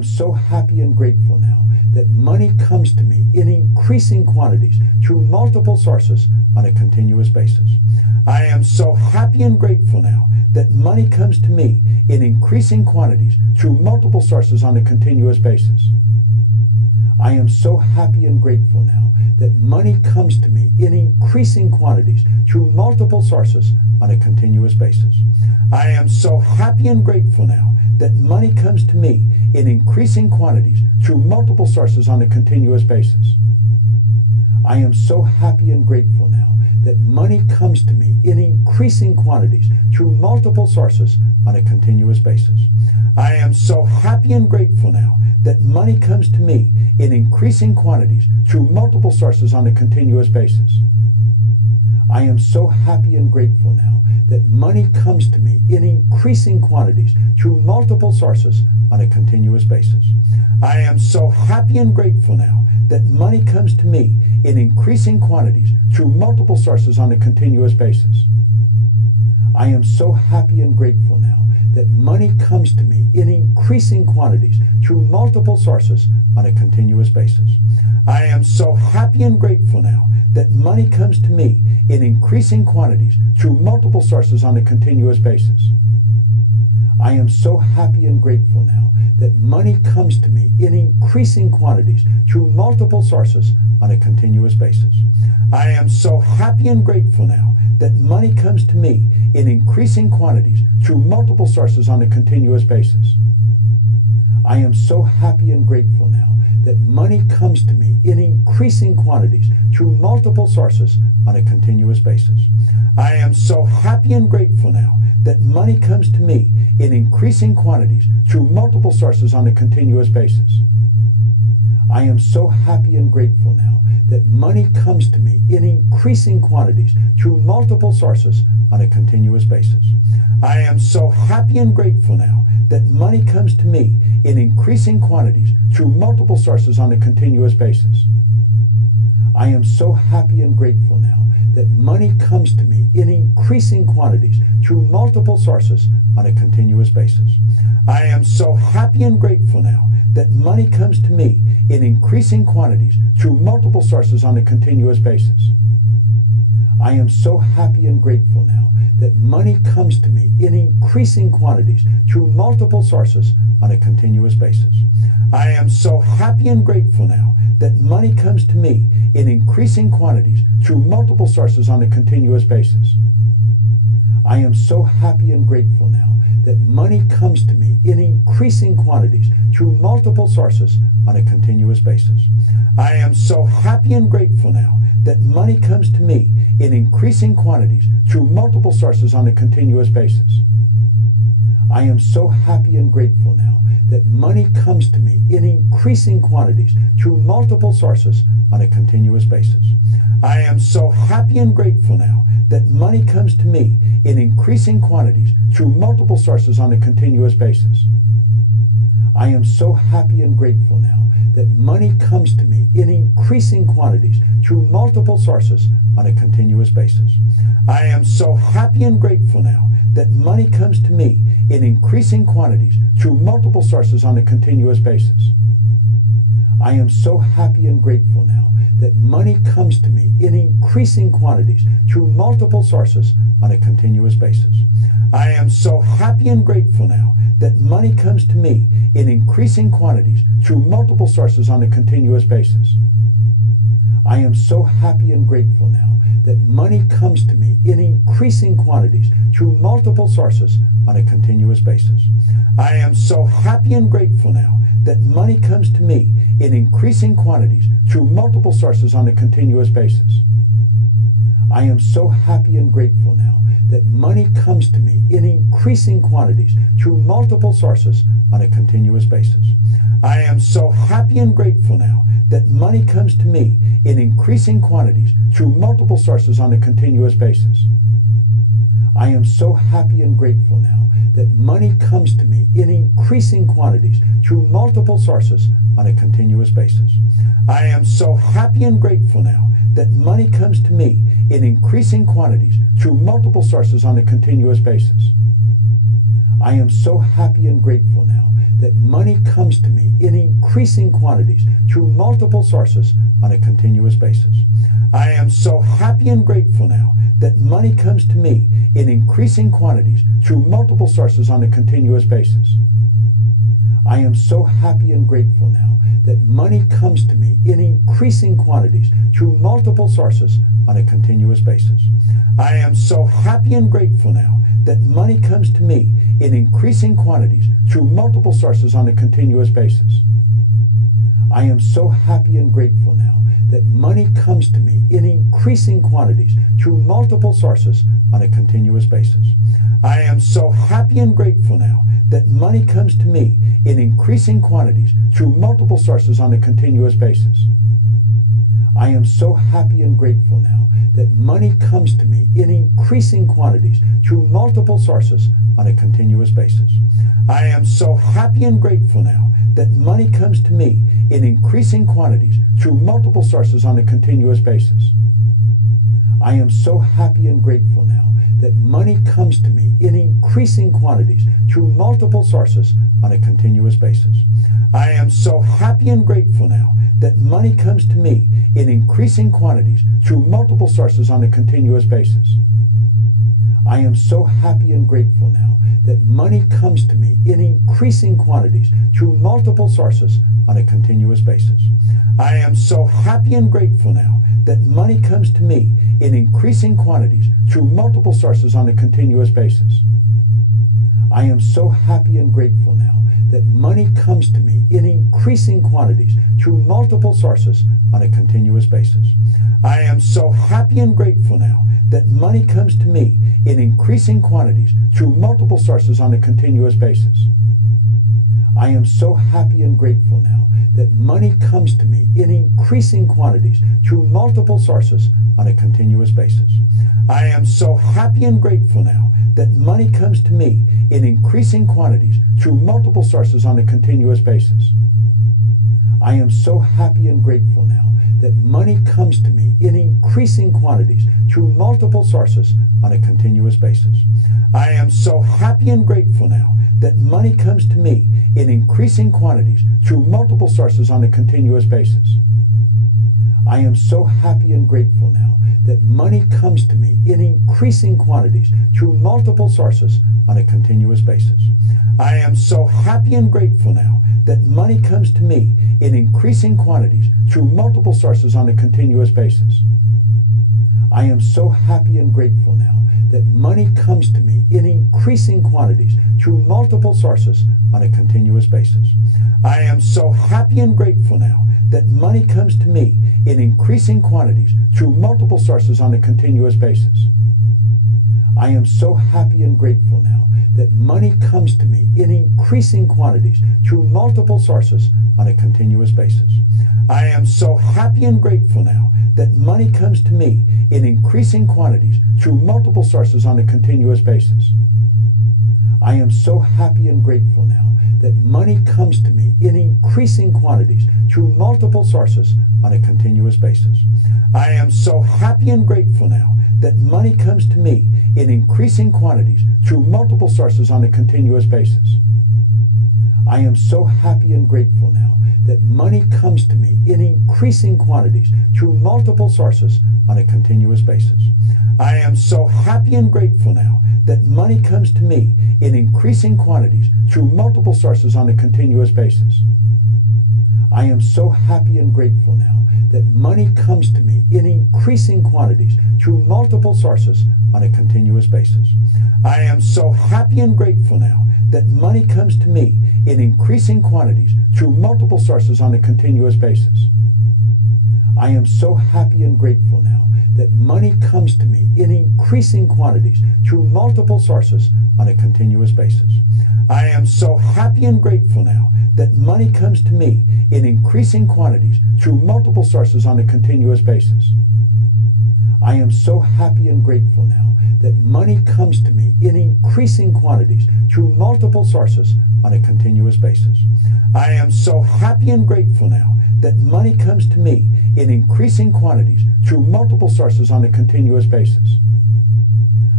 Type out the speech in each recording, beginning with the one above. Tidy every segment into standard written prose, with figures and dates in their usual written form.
am so happy and grateful now that money comes to me in increasing quantities through multiple sources on a continuous basis. I am so happy and grateful now that money comes to me in increasing quantities through multiple sources on a continuous basis. I am so happy and grateful now that money comes to me in increasing quantities through multiple sources on a continuous basis. I am so happy and grateful now that money comes to me in increasing quantities through multiple sources on a continuous basis. I am so happy and grateful now that money comes to me in increasing quantities through multiple sources on a continuous basis. I am so happy and grateful now that money comes to me in increasing quantities through multiple sources on a continuous basis. I am so happy and grateful now that money comes to me in increasing quantities through multiple sources on a continuous basis. I am so happy and grateful now that money comes to me in increasing quantities through multiple sources on a continuous basis. I am so happy and grateful now that money comes to me in increasing quantities through multiple sources on a continuous basis. I am so happy and grateful now that money comes to me in increasing quantities through multiple sources on a continuous basis. I am so happy and grateful now that money comes to me in increasing quantities through multiple sources on a continuous basis. I am so happy and grateful now that money comes to me in increasing quantities through multiple sources on a continuous basis. I am so happy and grateful now that money comes to me in increasing quantities through multiple sources on a continuous basis. I am so happy and grateful now that money comes to me in increasing quantities through multiple sources on a continuous basis. I am so happy and grateful now that money comes to me in increasing quantities through multiple sources on a continuous basis. I am so happy and grateful now that money comes to me in increasing quantities through multiple sources on a continuous basis. I am so happy and grateful now that money comes to me in increasing quantities through multiple sources on a continuous basis. I am so happy and grateful now that money comes to me in increasing quantities through multiple sources on a continuous basis. I am so happy and grateful now that money comes to me in increasing quantities through multiple sources on a continuous basis. I am so happy and grateful now that money comes to me in increasing quantities through multiple sources on a continuous basis. I am so happy and grateful now that money comes to me in increasing quantities through multiple sources on a continuous basis. I am so happy and grateful now that money comes to me in increasing quantities through multiple sources on a continuous basis. I am so happy and grateful now that money comes to me in increasing quantities through multiple sources on a continuous basis. I am so happy and grateful now that money comes to me in increasing quantities through multiple sources on a continuous basis. I am so happy and grateful now that money comes to me in increasing quantities through multiple sources on a continuous basis. I am so happy and grateful now that money comes to me in increasing quantities through multiple sources on a continuous basis. I am so happy and grateful now that money comes to me in increasing quantities through multiple sources on a continuous basis. I am so happy and grateful now that money comes to me in increasing quantities through multiple sources on a continuous basis. I am so happy and grateful now that money comes to me in increasing quantities through multiple sources on a continuous basis. I am so happy and grateful now that money comes to me in increasing quantities through multiple sources on a continuous basis. I am so happy and grateful now that money comes to me in increasing quantities through multiple sources on a continuous basis. I am so happy and grateful now that money comes to me in increasing quantities through multiple sources on a continuous basis. I am so happy and grateful now that money comes to me in increasing quantities through multiple sources on a continuous basis. I am so happy and grateful now that money comes to me in increasing quantities through multiple sources on a continuous basis. I am so happy and grateful now that money comes to me in increasing quantities through multiple sources on a continuous basis. I am so happy and grateful now that money comes to me in increasing quantities through multiple sources on a continuous basis. I am so happy and grateful now that money comes to me in increasing quantities through multiple sources on a continuous basis. I am so happy and grateful now that money comes to me in increasing quantities through multiple sources on a continuous basis. I am so happy and grateful now that money comes to me in increasing quantities through multiple sources on a continuous basis. I am so happy and grateful now that money comes to me in increasing quantities through multiple sources on a continuous basis. I am so happy and grateful now that money comes to me in increasing quantities through multiple sources on a continuous basis. I am so happy and grateful now that money comes to me in increasing quantities through multiple sources on a continuous basis. I am so happy and grateful now that money comes to me in increasing quantities through multiple sources on a continuous basis. I am so happy and grateful now that money comes to me in increasing quantities through multiple sources on a continuous basis. I am so happy and grateful now that money comes to me in increasing quantities through multiple sources on a continuous basis. I am so happy and grateful now that money comes to me in increasing quantities through multiple sources on a continuous basis. I am so happy and grateful now that money comes to me in increasing quantities through multiple sources on a continuous basis. I am so happy and grateful now that money comes to me in increasing quantities through multiple sources on a continuous basis. I am so happy and grateful now that money comes to me in increasing quantities through multiple sources on a continuous basis. I am so happy and grateful now that money comes to me in increasing quantities through multiple sources on a continuous basis. I am so happy and grateful now that money comes to me in increasing quantities through multiple sources on a continuous basis. I am so happy and grateful now that money comes to me in increasing quantities through multiple sources on a continuous basis. I am so happy and grateful now that money comes to me in increasing quantities through multiple sources on a continuous basis. I am so happy and grateful now that money comes to me in increasing quantities through multiple sources on a continuous basis. I am so happy and grateful now that money comes to me in increasing quantities through multiple sources on a continuous basis. I am so happy and grateful now that money comes to me in increasing quantities through multiple sources on a continuous basis. I am so happy and grateful now that money comes to me in increasing quantities through multiple sources on a continuous basis. I am so happy and grateful now that money comes to me in increasing quantities through multiple sources on a continuous basis. I am so happy and grateful now that money comes to me in increasing quantities through multiple sources on a continuous basis. I am so happy and grateful now that money comes to me in increasing quantities through multiple sources on a continuous basis. I am so happy and grateful now that money comes to me in increasing quantities through multiple sources on a continuous basis. I am so happy and grateful now that money comes to me in increasing quantities through multiple sources on a continuous basis. I am so happy and grateful now that money comes to me in increasing quantities through multiple sources on a continuous basis. I am so happy and grateful now that money comes to me in increasing quantities through multiple sources on a continuous basis. I am so happy and grateful now that money comes to me in increasing quantities through multiple sources on a continuous basis. I am so happy and grateful now that money comes to me in increasing quantities through multiple sources on a continuous basis. I am so happy and grateful now that money comes to me I am so happy and grateful now that money comes to me in increasing quantities through multiple sources on a continuous basis. I am so happy and grateful now that money comes to me in increasing quantities through multiple sources on a continuous basis. I am so happy and grateful now that money comes to me in increasing quantities through multiple sources on a continuous basis. I am so happy and grateful now that money comes to me in increasing quantities through multiple sources on a continuous basis.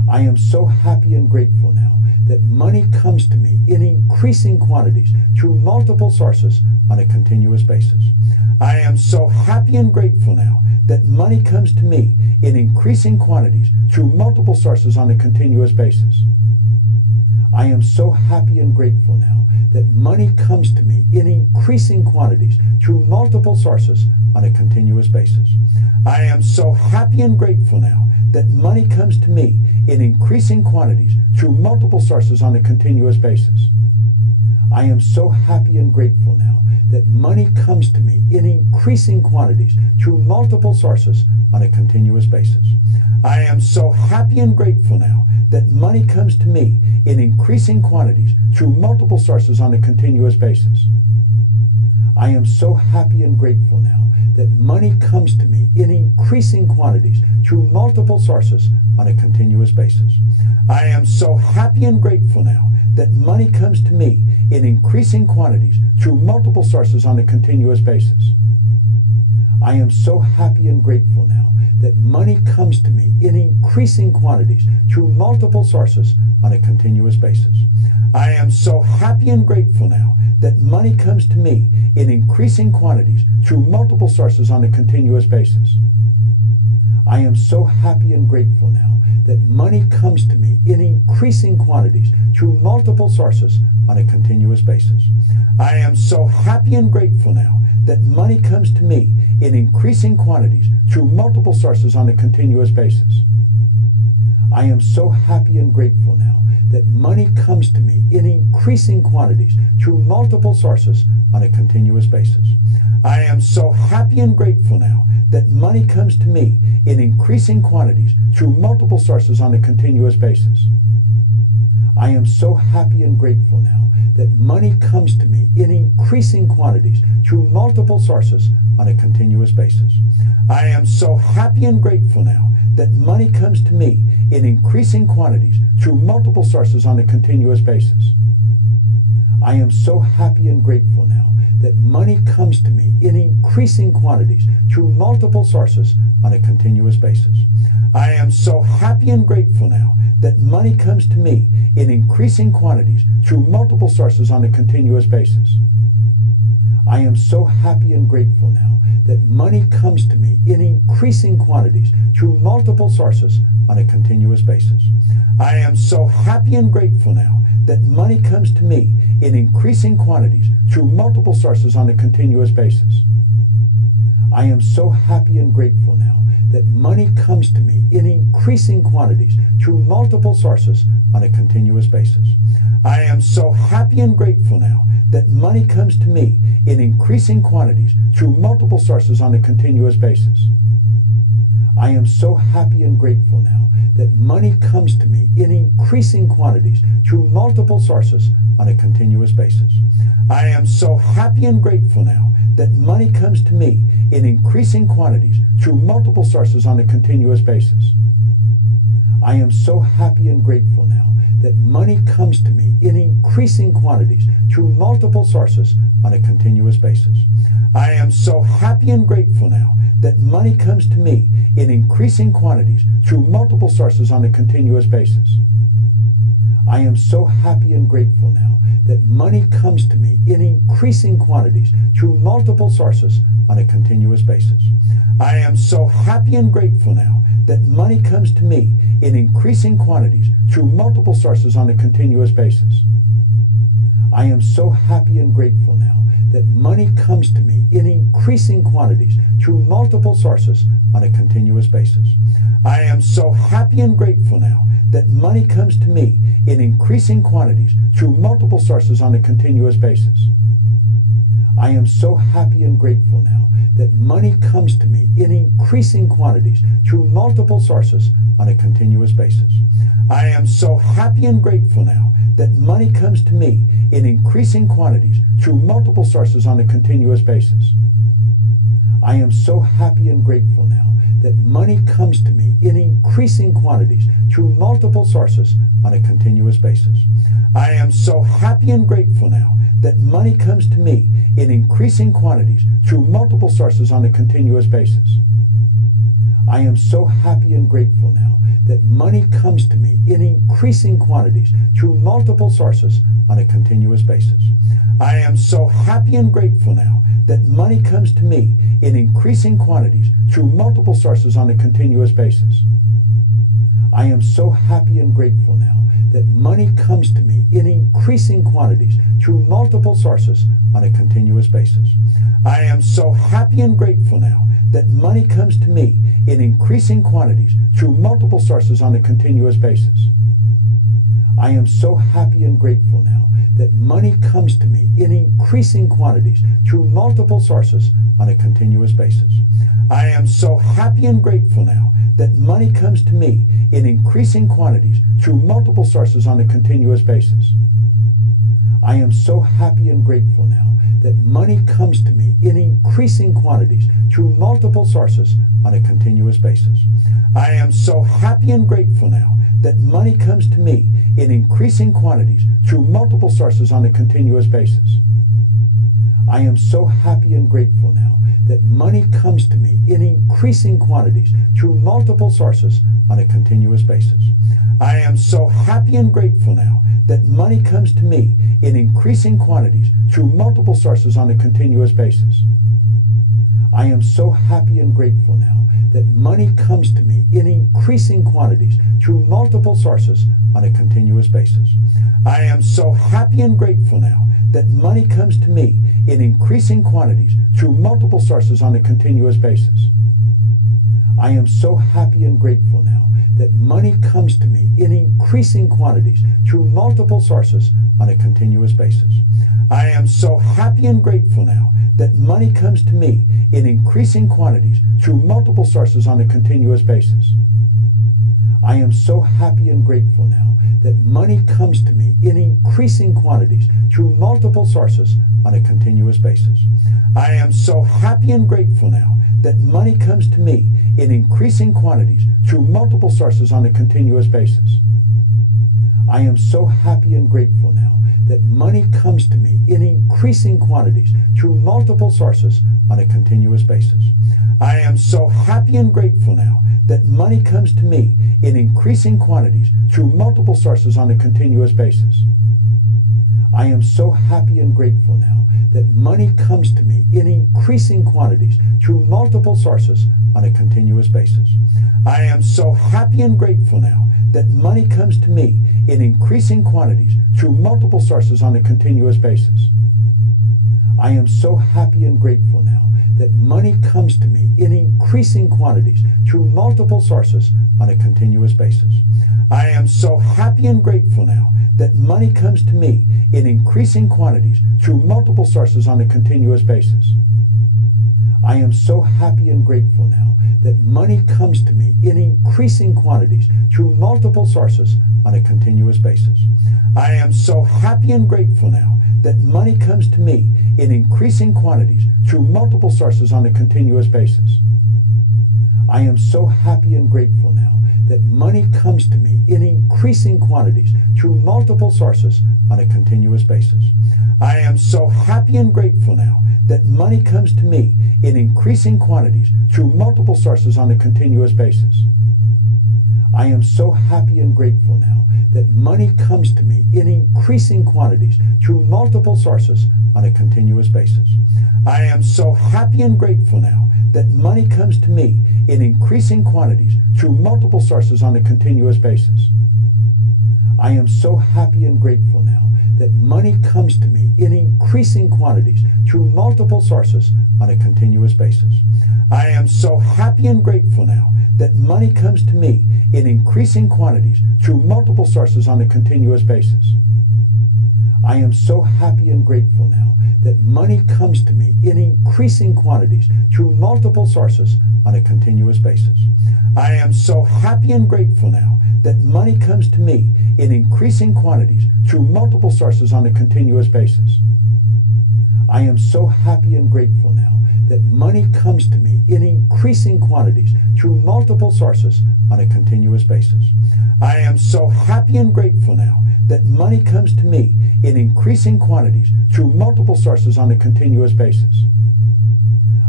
I am so happy and grateful now that money comes to me in increasing quantities through multiple sources on a continuous basis. I am so happy and grateful now that money comes to me in increasing quantities through multiple sources on a continuous basis. I am so happy and grateful now that money comes to me in increasing quantities through multiple sources on a continuous basis. I am so happy and grateful now that money comes to me in increasing quantities through multiple sources on a continuous basis. I am so happy and grateful now that money comes to me in increasing quantities through multiple sources on a continuous basis. I am so happy and grateful now that money comes to me in increasing quantities through multiple sources on a continuous basis. I am so happy and grateful now that money comes to me in increasing quantities through multiple sources on a continuous basis. I am so happy and grateful now that money comes to me in increasing quantities through multiple sources on a continuous basis. I am so happy and grateful now that money comes to me in increasing quantities through multiple sources on a continuous basis. I am so happy and grateful now that money comes to me in increasing quantities through multiple sources on a continuous basis. I am so happy and grateful now that money comes to me in increasing quantities through multiple sources on a continuous basis. I am so happy and grateful now that money comes to me in increasing quantities through multiple sources on a continuous basis. I am so happy and grateful now that money comes to me in increasing quantities through multiple sources on a continuous basis. I am so happy and grateful now that money comes to me in increasing quantities through multiple sources on a continuous basis. I am so happy and grateful now that money comes to me in increasing quantities through multiple sources on a continuous basis. I am so happy and grateful now that money comes to me in increasing quantities through multiple sources on a continuous basis. I am so happy and grateful now that money comes to me in increasing quantities through multiple sources on a continuous basis. I am so happy and grateful now that money comes to me in increasing quantities through multiple sources on a continuous basis. I am so happy and grateful now that money comes to me in increasing quantities through multiple sources on a continuous basis. I am so happy and grateful now that money comes to me in increasing quantities through multiple sources on a continuous basis. I am so happy and grateful now that money comes to me in increasing quantities through multiple sources on a continuous basis. I am so happy and grateful now that money comes to me in increasing quantities through multiple sources on a continuous basis. I am so happy and grateful now that money comes to me in increasing quantities through multiple sources on a continuous basis. I am so happy and grateful now that money comes to me in increasing quantities through multiple sources on a continuous basis. I am so happy and grateful now that money comes to me in increasing quantities through multiple sources on a continuous basis. I am so happy and grateful now that money comes to me in increasing quantities through multiple sources on a continuous basis. I am so happy and grateful now that money comes to me in increasing quantities through multiple sources on a continuous basis. I am so happy and grateful now that money comes to me in increasing quantities through multiple sources on a continuous basis. I am so happy and grateful now that money comes to me in increasing quantities through multiple sources on a continuous basis. I am so happy and grateful now that money comes to me in increasing quantities through multiple sources on a continuous basis. I am so happy and grateful now that money comes to me in increasing quantities through multiple sources on a continuous basis. I am so happy and grateful now that money comes to me in increasing quantities through multiple sources on a continuous basis. I am so happy and grateful now that money comes to me in increasing quantities through multiple sources on a continuous basis. I am so happy and grateful now that money comes to me in increasing quantities through multiple sources on a continuous basis. I am so happy and grateful now that money comes to me in increasing quantities through multiple sources on a continuous basis. I am so happy and grateful now that money comes to me in increasing quantities through multiple sources on a continuous basis. I am so happy and grateful now that money comes to me in increasing quantities through multiple sources on a continuous basis. I am so happy and grateful now that money comes to me in increasing quantities through multiple sources on a continuous basis. I am so happy and grateful now that money comes to me in increasing quantities through multiple sources on a continuous basis. I am so happy and grateful now that money comes to me in increasing quantities through multiple sources on a continuous basis. I am so happy and grateful now that money comes to me in increasing quantities through multiple sources on a continuous basis. I am so happy and grateful now that money comes to me in increasing quantities through multiple sources on a continuous basis. I am so happy and grateful now that money comes to me in increasing quantities through multiple sources on a continuous basis. I am so happy and grateful now that money comes to me in increasing quantities through multiple sources on a continuous basis. I am so happy and grateful now that money comes to me in increasing quantities through multiple sources on a continuous basis. I am so happy and grateful now that money comes to me in increasing quantities through multiple sources on a continuous basis. I am so happy and grateful now that money comes to me in increasing quantities through multiple sources on a continuous basis. I am so happy and grateful now that money comes to me in increasing quantities through multiple sources on a continuous basis. I am so happy and grateful now that money comes to me in increasing quantities through multiple sources on a continuous basis. I am so happy and grateful now that money comes to me in increasing quantities through multiple sources on a continuous basis. I am so happy and grateful now that money comes to me in increasing quantities through multiple sources on a continuous basis. I am so happy and grateful now that money comes to me in increasing quantities through multiple sources on a continuous basis. I am so happy and grateful now that money comes to me in increasing quantities through multiple sources on a continuous basis. I am so happy and grateful now that money comes to me in increasing quantities through multiple sources on a continuous basis. I am so happy and grateful now that money comes to me in increasing quantities through multiple sources on a continuous basis. I am so happy and grateful now that money comes to me in increasing quantities through multiple sources on a continuous basis. I am so happy and grateful now that money comes to me in increasing quantities through multiple sources on a continuous basis. I am so happy and grateful now that money comes to me in increasing quantities through multiple sources on a continuous basis. I am so happy and grateful now that money comes to me in increasing quantities through multiple sources on a continuous basis. I am so happy and grateful now that money comes to me in increasing quantities through multiple sources on a continuous basis. I am so happy and grateful now that money comes to me in increasing quantities through multiple sources on a continuous basis. I am so happy and grateful now that money comes to me in increasing quantities through multiple sources on a continuous basis. I am so happy and grateful now that money comes to me in increasing quantities through multiple sources on a continuous basis. I am so happy and grateful now that money comes to me in increasing quantities through multiple sources on a continuous basis. I am so happy and grateful now that money comes to me in increasing quantities through multiple sources on a continuous basis. I am so happy and grateful now that money comes to me in increasing quantities through multiple sources on a continuous basis. I am so happy and grateful now that money comes to me in increasing quantities through multiple sources on a continuous basis. I am so happy and grateful now that money comes to me in increasing quantities through multiple sources on a continuous basis.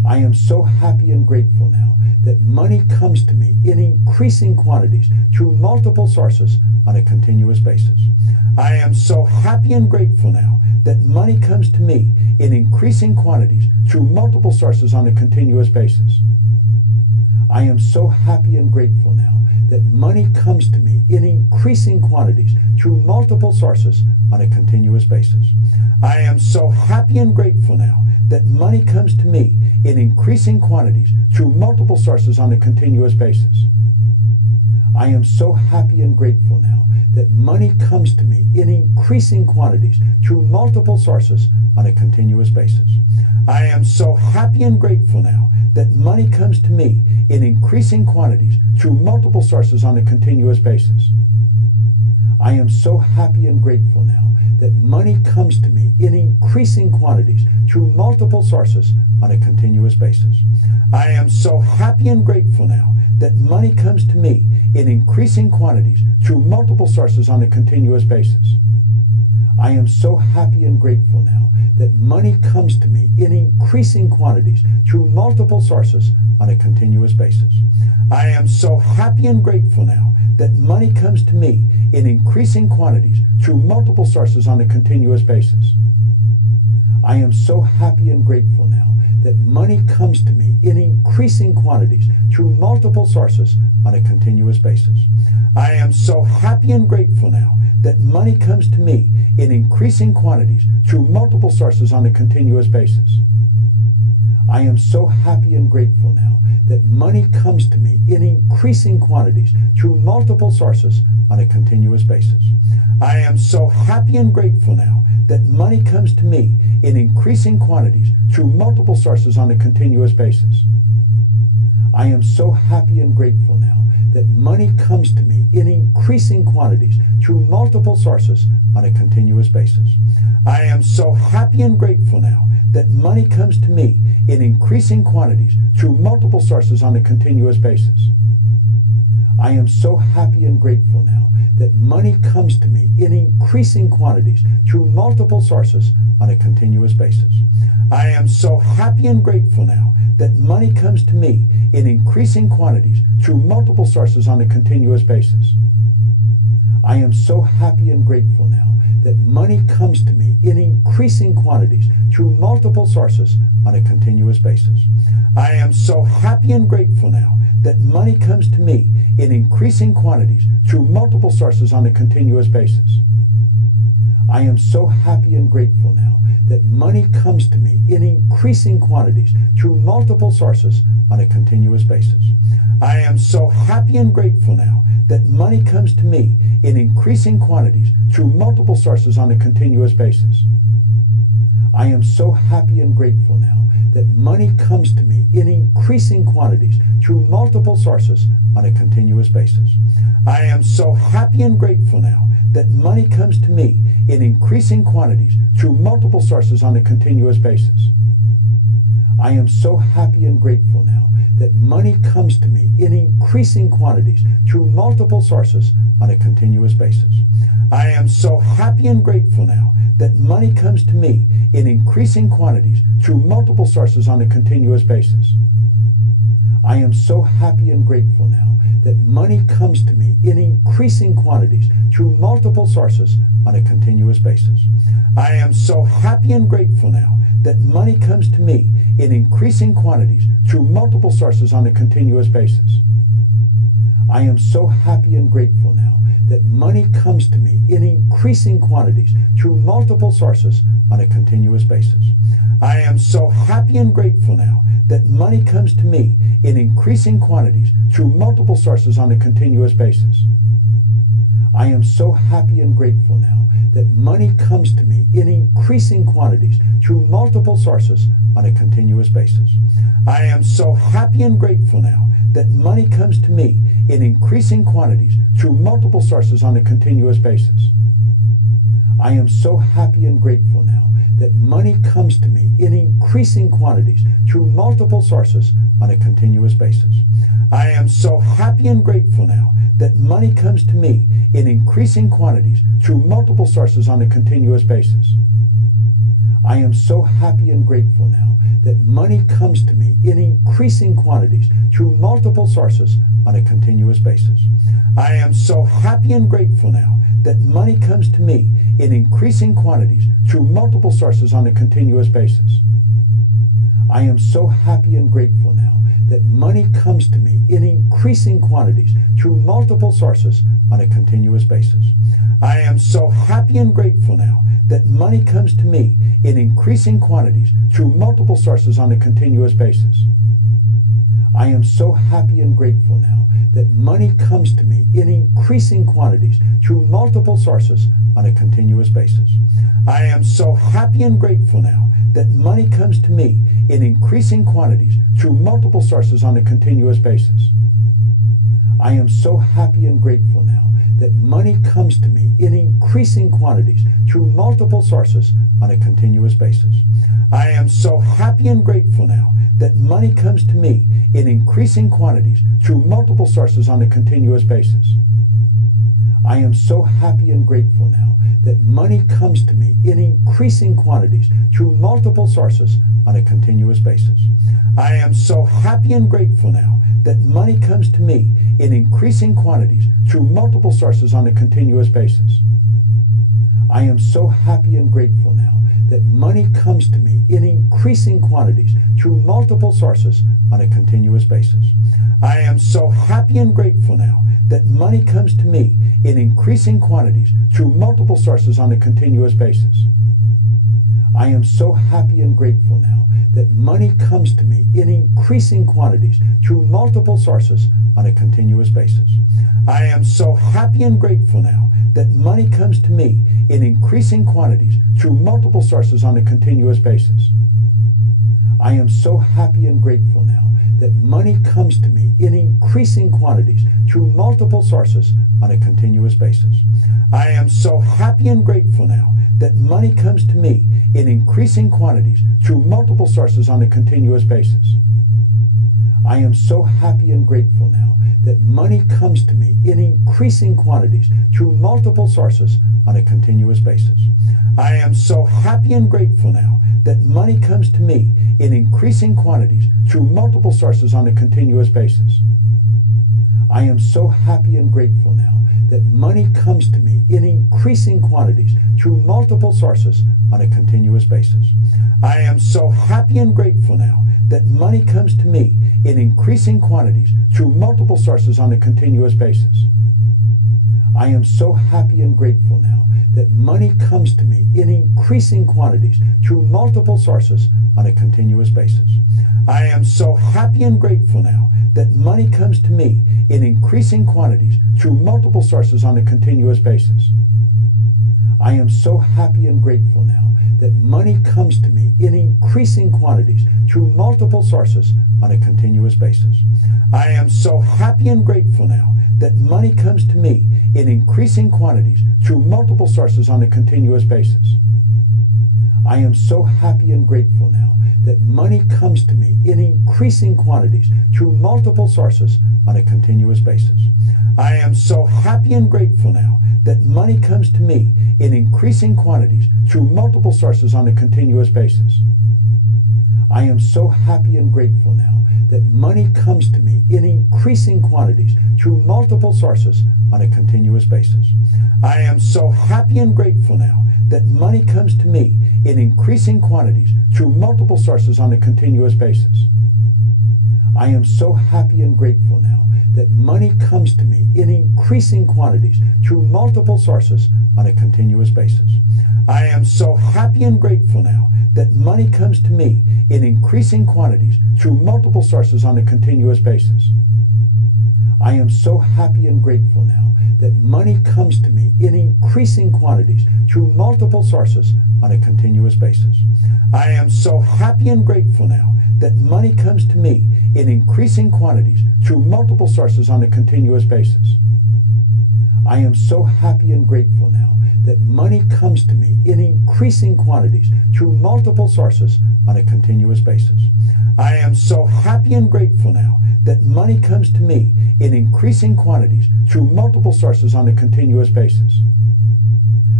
I am so happy and grateful now that money comes to me in increasing quantities through multiple sources on a continuous basis. I am so happy and grateful now that money comes to me in increasing quantities through multiple sources on a continuous basis. I am so happy and grateful now that money comes to me in increasing quantities through multiple sources on a continuous basis. I am so happy and grateful now that money comes to me in increasing quantities through multiple sources on a continuous basis. I am so happy and grateful now that money comes to me in increasing quantities through multiple sources on a continuous basis. I am so happy and grateful now that money comes to me in increasing quantities through multiple sources on a continuous basis. I am so happy and grateful now that money comes to me in increasing quantities through multiple sources on a continuous basis. I am so happy and grateful now that money comes to me in increasing quantities through multiple sources on a continuous basis. I am so happy and grateful now that money comes to me in increasing quantities through multiple sources on a continuous basis. I am so happy and grateful now that money comes to me in increasing quantities through multiple sources on a continuous basis. I am so happy and grateful now that money comes to me in increasing quantities through multiple sources on a continuous basis. I am so happy and grateful now that money comes to me in increasing quantities through multiple sources on a continuous basis. I am so happy and grateful now that money comes to me in increasing quantities through multiple sources on a continuous basis. I am so happy and grateful now that money comes to me in increasing quantities through multiple sources on a continuous basis. I am so happy and grateful now that money comes to me in increasing quantities through multiple sources on a continuous basis. I am so happy and grateful now that money comes to me in increasing quantities through multiple sources on a continuous basis. I am so happy and grateful now that money comes to me in increasing quantities through multiple sources on a continuous basis. I am so happy and grateful now that money comes to me in increasing quantities through multiple sources on a continuous basis. I am so happy and grateful now that money comes to me in increasing quantities through multiple sources on a continuous basis. I am so happy and grateful now that money comes to me in increasing quantities through multiple sources on a continuous basis. I am so happy and grateful now that money comes to me in increasing quantities through multiple sources on a continuous basis. I am so happy and grateful now that money comes to me in increasing quantities through multiple sources on a continuous basis. I am so happy and grateful now that money comes to me in increasing quantities through multiple sources on a continuous basis. I am so happy and grateful now that money comes to me in increasing quantities through multiple sources on a continuous basis. I am so happy and grateful now that money comes to me in increasing quantities through multiple sources on a continuous basis. I am so happy and grateful now that money comes to me in increasing quantities through multiple sources on a continuous basis. I am so happy and grateful now that money comes to me in increasing quantities through multiple sources on a continuous basis. I am so happy and grateful now that money comes to me in increasing quantities through multiple sources on a continuous basis. I am so happy and grateful now that money comes to me in increasing quantities through multiple sources on a continuous basis. I am so happy and grateful now that money comes to me in increasing quantities through multiple sources on a continuous basis. I am so happy and grateful now that money comes to me in increasing quantities through multiple sources on a continuous basis. I am so happy and grateful now that money comes to me in increasing quantities through multiple sources on a continuous basis. I am so happy and grateful now that money comes to me in increasing quantities through multiple sources on a continuous basis. I am so happy and grateful now that money comes to me in increasing quantities through multiple sources on a continuous basis. I am so happy and grateful now that money comes to me in increasing quantities through multiple sources on a continuous basis. I am so happy and grateful now that money comes to me in increasing quantities through multiple sources on a continuous basis. I am so happy and grateful now that money comes to me in increasing quantities through multiple sources on a continuous basis. I am so happy and grateful now that money comes to me in increasing quantities through multiple sources on a continuous basis. I am so happy and grateful now that money comes to me in increasing quantities through multiple sources on a continuous basis. I am so happy and grateful now that money comes to me in increasing quantities through multiple sources on a continuous basis. I am so happy and grateful now that money comes to me in increasing quantities through multiple sources on a continuous basis. I am so happy and grateful now that money comes to me in increasing quantities through multiple sources on a continuous basis. I am so happy and grateful now that money comes to me in increasing quantities through multiple sources on a continuous basis. I am so happy and grateful now that money comes to me in increasing quantities through multiple sources on a continuous basis. I am so happy and grateful now that money comes to me in increasing quantities through multiple sources on a continuous basis. I am so happy and grateful now that money comes to me in increasing quantities through multiple sources on a continuous basis. I am so happy and grateful now that money comes to me in increasing quantities through multiple sources on a continuous basis. I am so happy and grateful now that money comes to me in increasing quantities through multiple sources on a continuous basis. I am so happy and grateful now that money comes to me in increasing quantities through multiple sources on a continuous basis. I am so happy and grateful now that money comes to me in increasing quantities through multiple sources on a continuous basis. I am so happy and grateful now that money comes to me in increasing quantities through multiple sources on a continuous basis. I am so happy and grateful now that money comes to me in increasing quantities through multiple sources on a continuous basis. I am so happy and grateful now that money comes to me in increasing quantities through multiple sources on a continuous basis. I am so happy and grateful now that money comes to me in increasing quantities through multiple sources on a continuous basis. I am so happy and grateful now that money comes to me in increasing quantities through multiple sources on a continuous basis. I am so happy and grateful now that money comes to me in increasing quantities through multiple sources on a continuous basis. I am so happy and grateful now that money comes to me in increasing quantities through multiple sources on a continuous basis. I am so happy and grateful now that money comes to me in increasing quantities through multiple sources on a continuous basis. I am so happy and grateful now that money comes to me in increasing quantities through multiple sources on a continuous basis. I am so happy and grateful now that money comes to me in increasing quantities through multiple sources on a continuous basis. I am so happy and grateful now that money comes to me in increasing quantities through multiple sources on a continuous basis. I am so happy and grateful now that money comes to me in increasing quantities through multiple sources on a continuous basis. I am so happy and grateful now that money comes to me in increasing quantities through multiple sources on a continuous basis. I am so happy and grateful now that money comes to me in increasing quantities through multiple sources on a continuous basis. I am so happy and grateful now that money comes to me in increasing quantities through multiple sources on a continuous basis. I am so happy and grateful now that money comes to me in increasing quantities through multiple sources on a continuous basis. I am so happy and grateful now that money comes to me in increasing quantities through multiple sources on a continuous basis. I am so happy and grateful now that money comes to me in increasing quantities through multiple sources on a continuous basis.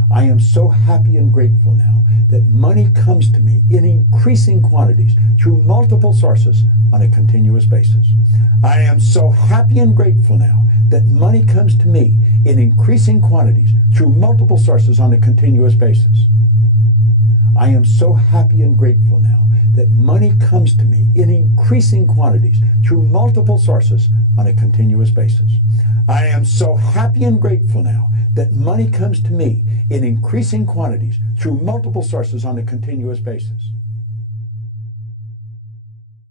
I am so happy and grateful now that money comes to me in increasing quantities through multiple sources on a continuous basis. I am so happy and grateful now that money comes to me in increasing quantities through multiple sources on a continuous basis. I am so happy and grateful now that money comes to me in increasing quantities through multiple sources on a continuous basis. I am so happy and grateful now that money comes to me in increasing quantities through multiple sources on a continuous basis.